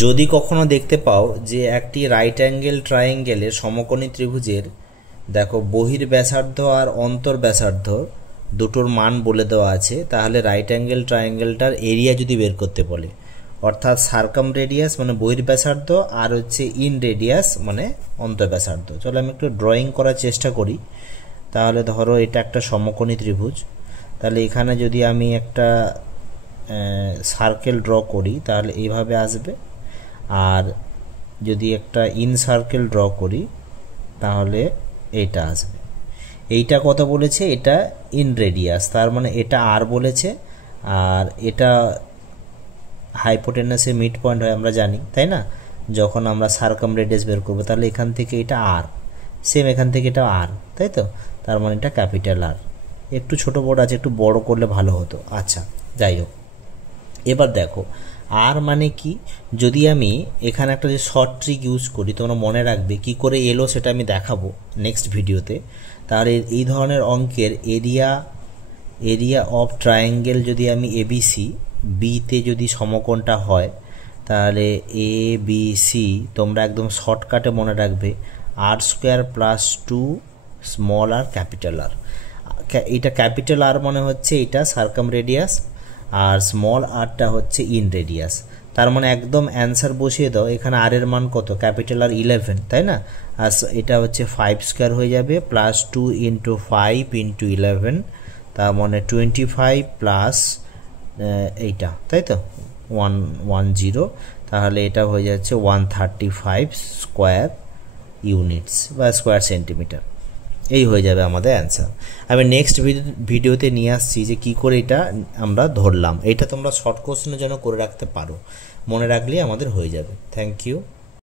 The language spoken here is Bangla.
যদি কখনো দেখতে পাও যে একটি রাইট অ্যাঙ্গেল ট্রায়াঙ্গেলের সমকোণী ত্রিভুজের দেখো বহির ব্যাসার্ধ আর অন্তর ব্যাসার্ধ দুটোর মান বলে দেওয়া আছে, তাহলে রাইট অ্যাঙ্গেল ট্রায়াঙ্গেলটার এরিয়া যদি বের করতে বলে, অর্থাৎ সার্কাম রেডিয়াস মানে বহির ব্যাসার্ধ আর হচ্ছে ইন রেডিয়াস মানে অন্তর ব্যাসার্ধ। চলো আমি একটু ড্রয়িং করার চেষ্টা করি। তাহলে ধরো এটা একটা সমকোণী ত্রিভুজ, তাহলে এখানে যদি আমি একটা সার্কেল ড্র করি তাহলে এইভাবে আসবে, আর যদি একটা ইন সার্কেল ড্র করি তাহলে এইটা আসবে। এইটা কত বলেছে? এটা ইন রেডিয়াস, তার মানে এটা আর বলেছে, আর এটা হাইপোটেনাসের মিড পয়েন্ট হয় আমরা জানি, তাই না? যখন আমরা সার্কাম রেডিয়াস বের করবো তাহলে এখান থেকে এটা আর, সেম এখান থেকে এটা আর, তাই তো? তার মানে এটা ক্যাপিটাল আর। একটু ছোট বড় আছে, একটু বড় করলে ভালো হতো। আচ্ছা, যাই হোক, এবার দেখো আর মানে কি। যদি আমি এখানে একটা যে শর্ট ট্রিক ইউজ করি, তোমরা মনে রাখবে কি করে এলো সেটা আমি দেখাবো নেক্সট ভিডিওতে। তাহলে এই ধরনের অঙ্কের এরিয়া অফ ট্রায়াঙ্গেল যদি আমি এবিসি বিতে যদি সমকোণটা হয়, তাহলে এ বি সি তোমরা একদম শর্টকাটে মনে রাখবে আর স্কোয়ার প্লাস 2 স্মল আর ক্যাপিটাল আর। এটা ক্যাপিটাল আর মানে হচ্ছে এটা সার্কাম রেডিয়াস, আর স্মল আরটা হচ্ছে ইন রেডিয়াস। তার মানে একদম অ্যান্সার বসিয়ে দাও। এখানে আর এর মান কত? ক্যাপিটাল আর 11, তাই না? আর এটা হচ্ছে 5 স্কোয়ার হয়ে যাবে প্লাস 2 ইন্টু 5 ইন্টু 11, তার মানে 25 প্লাস এইটা, তাই তো 110, তাহলে এটা হয়ে যাচ্ছে 135 স্কোয়ার ইউনিটস বা স্কোয়ার সেন্টিমিটার। এই হয়ে যাবে আমাদের অ্যান্সার। আমি নেক্সট ভিডিওতে নিয়ে আসছি যে কী করে এটা আমরা ধরলাম। এটা তোমরা শর্ট কোশ্চেনের জন্য করে রাখতে পারো, মনে রাখলেই আমাদের হয়ে যাবে। Thank you.